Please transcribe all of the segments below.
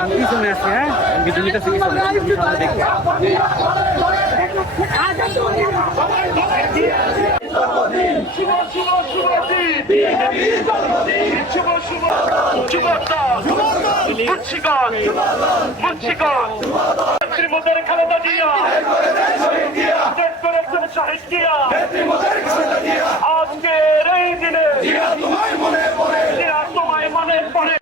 আমি পিছনে আছি, হ্যাঁ বিজুলিটা পিছনে দেখি। শুভ শুভ শুভ শুভ শুভ মুন্সিগঞ্জ খালেদা জিয়া দেশ করেছেন শহীদ জিয়া। আজকের এই দিনে জিয়া তোমায় মনে পড়ে।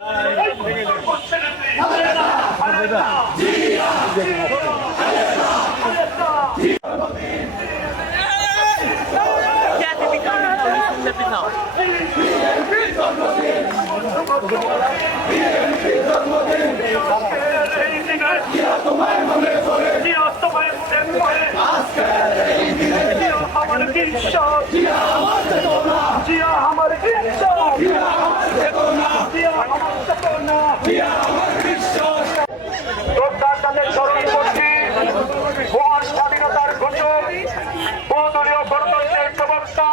স্বাধীনতার ঘোষক বহুদলীয় গণতন্ত্রের প্রবক্তা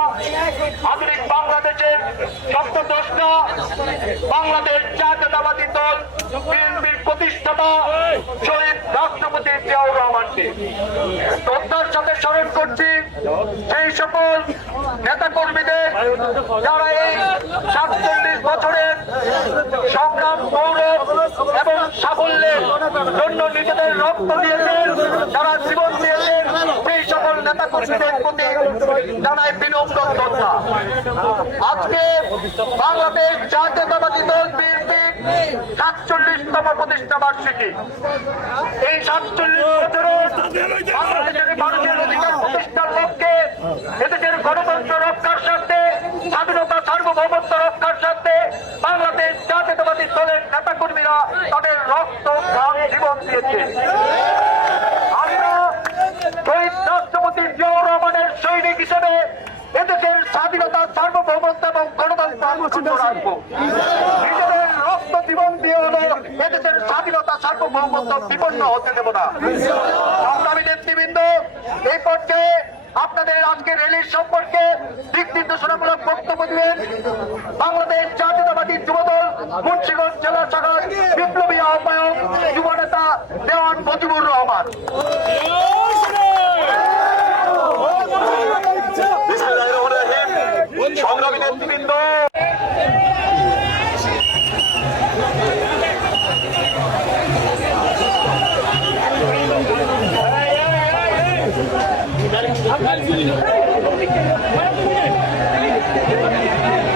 আধুনিক বাংলাদেশের সপ্তদশটা বাংলাদেশ জাতীয়তাবাদী দল বিএনপির প্রতিষ্ঠাতা শহীদ রাষ্ট্রপতি জিয়াউর রহমানকে শ্রদ্ধার সাথে স্মরণ করছি সেই সকল নেতা কর্মীদের যারা এই ৪৭ বছরের সংগ্রাম গৌরব এবং সাফল্যের জন্য নিজেদের রক্ত দিয়েছেন, যারা জীবন দিয়েছেন, সেই সকল নেতা কর্মীদের প্রতি জানাই বিনম্র শ্রদ্ধা। আজকে বাংলাদেশ জাতীয়তাবাদী দল বিএনপি ৪৭তম প্রতিষ্ঠা বার্ষিকী। এই ৪৭ বছরে বাংলাদেশের মানুষের অধিকার প্রতিষ্ঠার লক্ষ্যে, এদেশের গণতন্ত্র রক্ষার স্বার্থে, স্বাধীনতা সার্বভৌমত্ব রক্ষার স্বার্থে বাংলাদেশ জাতীয়তাবাদী দলের নেতা কর্মীরা তাদের রক্ত ঘাম জীবন দিয়েছে। আমরা শহীদ রাষ্ট্রপতি জিয়াউর রহমানের সৈনিক হিসেবে এদেশের স্বাধীনতা সার্বভৌমত্ব এবং গণতন্ত্র রাখবো। নিজেদের রক্ত জীবন দিয়ে হলো এদেশের স্বাধীনতা সার্বভৌমত্ব বিপন্ন হতে দেব না। সংগ্রামী নেতৃবৃন্দ, এই পর্যায়ে আপনাদের আজকে র্যালির সম্পর্কে দিক নির্দেশনামূলক বক্তব্য দিলেন বাংলাদেশ জাতীয়তাবাদী যুবদল মুন্সিগঞ্জ জেলা শাখার বিপ্লবী আহ্বায়ক যুব নেতা দেওয়ান মজিবুর রহমান। সংগ্রামী নেতৃবৃন্দ, Gracias.